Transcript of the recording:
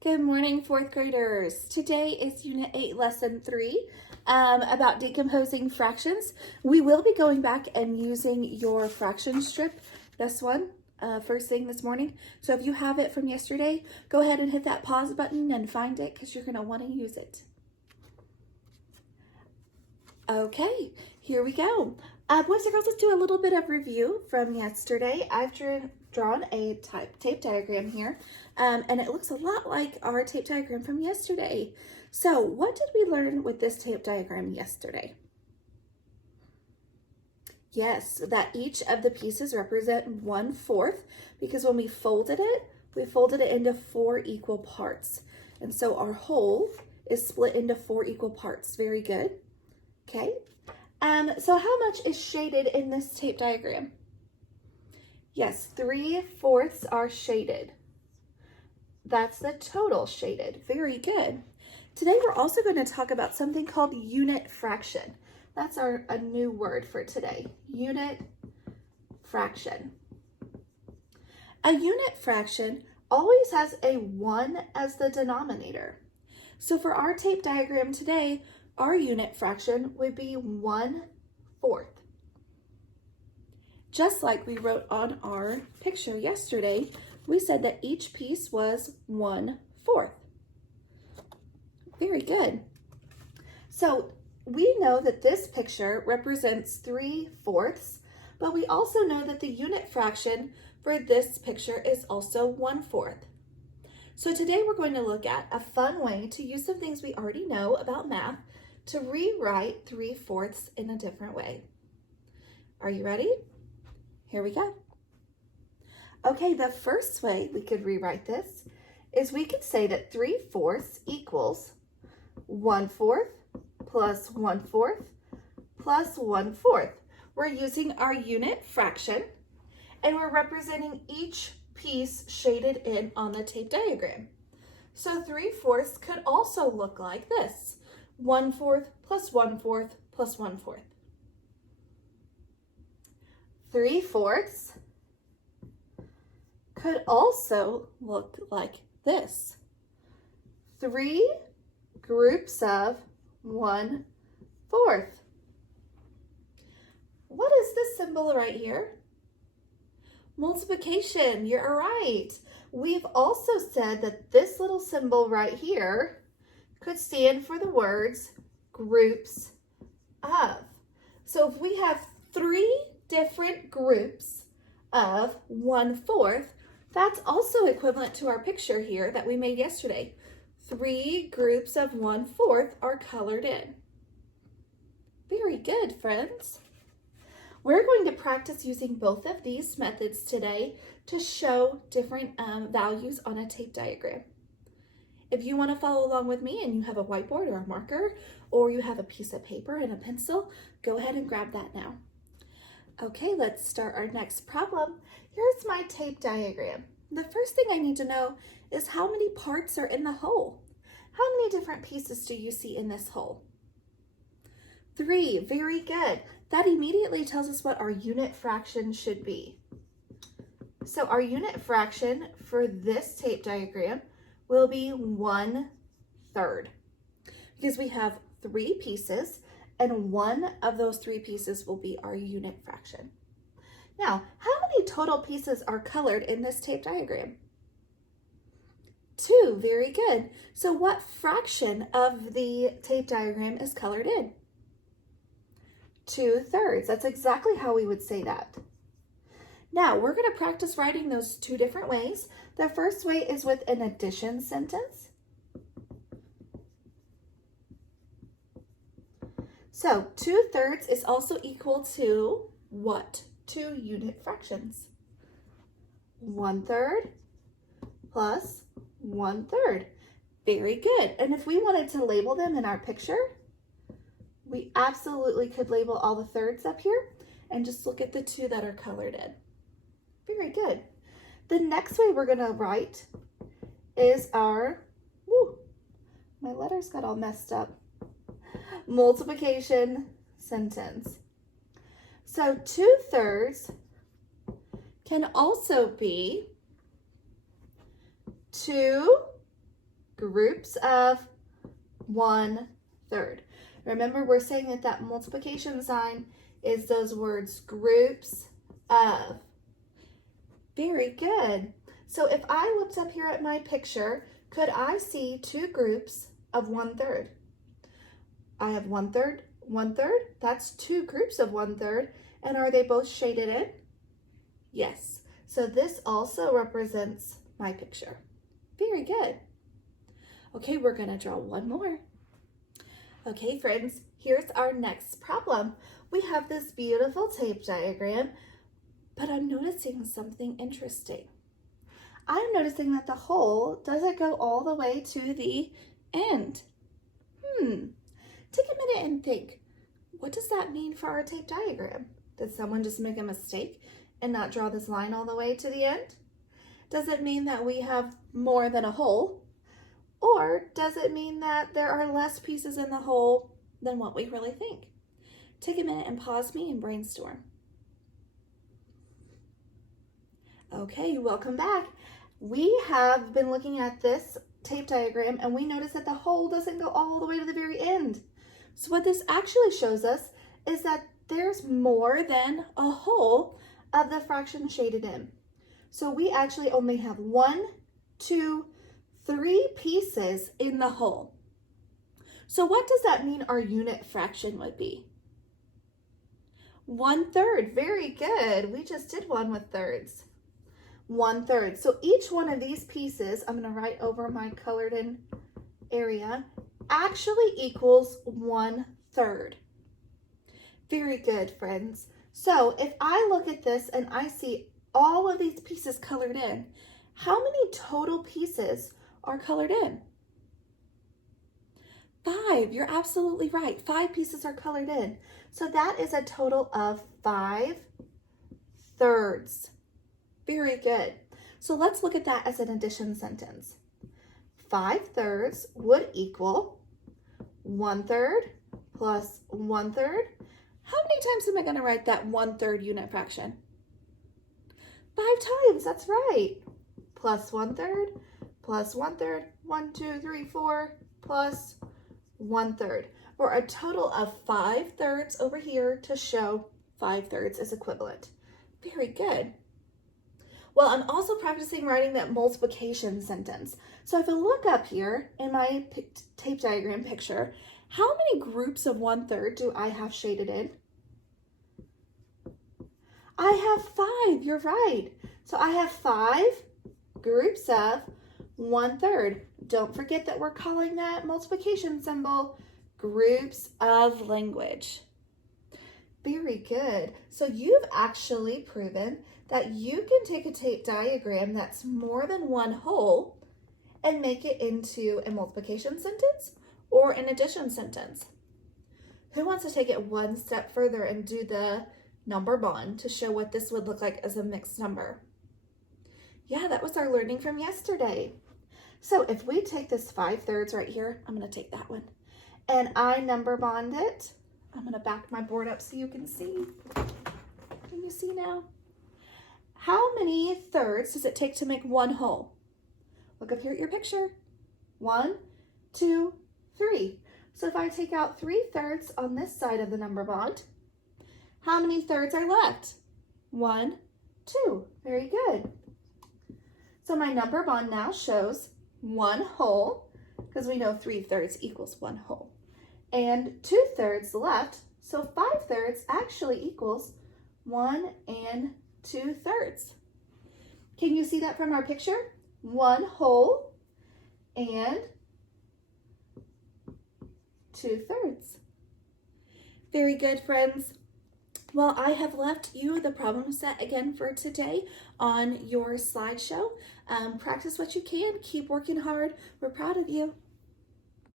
Good morning, fourth graders. Today is Unit 8, Lesson 3, about decomposing fractions. We will be going back and using your fraction strip, this one, first thing this morning. So if you have it from yesterday, go ahead and hit that pause button and find it because you're going to want to use it. Okay, here we go. Boys and girls, let's do a little bit of review from yesterday. I've drawn a tape diagram here, and it looks a lot like our tape diagram from yesterday. So what did we learn with this tape diagram yesterday? Yes, that each of the pieces represent 1/4, because when we folded it into 4 equal parts. And so our whole is split into 4 equal parts. Very good. Okay. So how much is shaded in this tape diagram? Yes, 3/4 are shaded. That's the total shaded. Very good. Today we're also going to talk about something called unit fraction. That's a new word for today. Unit fraction. A unit fraction always has a 1 as the denominator. So for our tape diagram today, our unit fraction would be 1/4. Just like we wrote on our picture yesterday, we said that each piece was 1/4. Very good. So we know that this picture represents 3/4, but we also know that the unit fraction for this picture is also 1/4. So today we're going to look at a fun way to use some things we already know about math to rewrite 3/4 in a different way. Are you ready? Here we go. Okay, the first way we could rewrite this is we could say that 3/4 equals 1/4 plus 1/4 plus 1/4. We're using our unit fraction and we're representing each piece shaded in on the tape diagram. So 3/4 could also look like this. 1/4 plus 1/4 plus 1/4. 3/4 could also look like this. 3 groups of 1/4. What is this symbol right here? Multiplication, you're right. We've also said that this little symbol right here could stand for the words groups of. So if we have 3 different groups of 1/4, that's also equivalent to our picture here that we made yesterday. 3 groups of 1/4 are colored in. Very good, friends. We're going to practice using both of these methods today to show different values on a tape diagram. If you want to follow along with me and you have a whiteboard or a marker, or you have a piece of paper and a pencil, go ahead and grab that now. Okay, let's start our next problem. Here's my tape diagram. The first thing I need to know is how many parts are in the whole. How many different pieces do you see in this whole? 3, very good. That immediately tells us what our unit fraction should be. So our unit fraction for this tape diagram will be 1/3, because we have 3 pieces and one of those 3 pieces will be our unit fraction. Now, how many total pieces are colored in this tape diagram? 2, very good. So what fraction of the tape diagram is colored in? 2/3. That's exactly how we would say that. Now, we're going to practice writing those 2 different ways. The first way is with an addition sentence. So 2/3 is also equal to what? 2 unit fractions. 1/3 plus 1/3. Very good. And if we wanted to label them in our picture, we absolutely could label all the thirds up here and just look at the 2 that are colored in. Very good. The next way we're going to write is our, my letters got all messed up, multiplication sentence. So 2/3 can also be 2 groups of 1/3. Remember, we're saying that that multiplication sign is those words, groups of. Very good. So if I looked up here at my picture, could I see two groups of 1/3? I have 1/3, 1/3. That's two groups of 1/3. And are they both shaded in? Yes. So this also represents my picture. Very good. Okay, we're going to draw one more. Okay, friends, here's our next problem. We have this beautiful tape diagram, but I'm noticing something interesting. I'm noticing that the hole doesn't go all the way to the end. Take a minute and think. What does that mean for our tape diagram? Did someone just make a mistake and not draw this line all the way to the end? Does it mean that we have more than a hole? Or does it mean that there are less pieces in the hole than what we really think? Take a minute and pause me and brainstorm. Okay, welcome back. We have been looking at this tape diagram and we notice that the hole doesn't go all the way to the very end. So what this actually shows us is that there's more than a whole of the fraction shaded in. So we actually only have 1, 2, 3 pieces in the whole. So what does that mean our unit fraction would be? 1/3. Very good. We just did one with thirds. 1/3. So each one of these pieces, I'm going to write over my colored in area, actually equals 1/3. Very good, friends. So if I look at this and I see all of these pieces colored in, how many total pieces are colored in? 5. You're absolutely right. 5 pieces are colored in. So that is a total of 5/3. Very good. So let's look at that as an addition sentence. 5/3 would equal 1/3 plus 1/3. How many times am I going to write that 1/3 unit fraction? 5 times, that's right. Plus 1/3, plus 1/3, 1, 2, 3, 4, plus 1/3. For a total of 5/3 over here to show 5/3 is equivalent. Very good. Well, I'm also practicing writing that multiplication sentence. So if I look up here in my tape diagram picture, how many groups of 1/3 do I have shaded in? I have 5, you're right. So I have 5 groups of 1/3. Don't forget that we're calling that multiplication symbol groups of language. Very good. So you've actually proven that you can take a tape diagram that's more than one whole and make it into a multiplication sentence or an addition sentence. Who wants to take it one step further and do the number bond to show what this would look like as a mixed number? Yeah, that was our learning from yesterday. So if we take this 5/3 right here, I'm going to take that one, and I number bond it. I'm going to back my board up so you can see. Can you see now? How many thirds does it take to make one whole? Look up here at your picture. 1, 2, 3. So if I take out 3/3 on this side of the number bond, how many thirds are left? 1, 2. Very good. So my number bond now shows one whole, because we know 3/3 equals one whole, and 2/3 left. So 5/3 actually equals 1 and 2/3. Can you see that from our picture? One whole and 2/3. Very good, friends. Well, I have left you the problem set again for today on your slideshow. Practice what you can. Keep working hard. We're proud of you.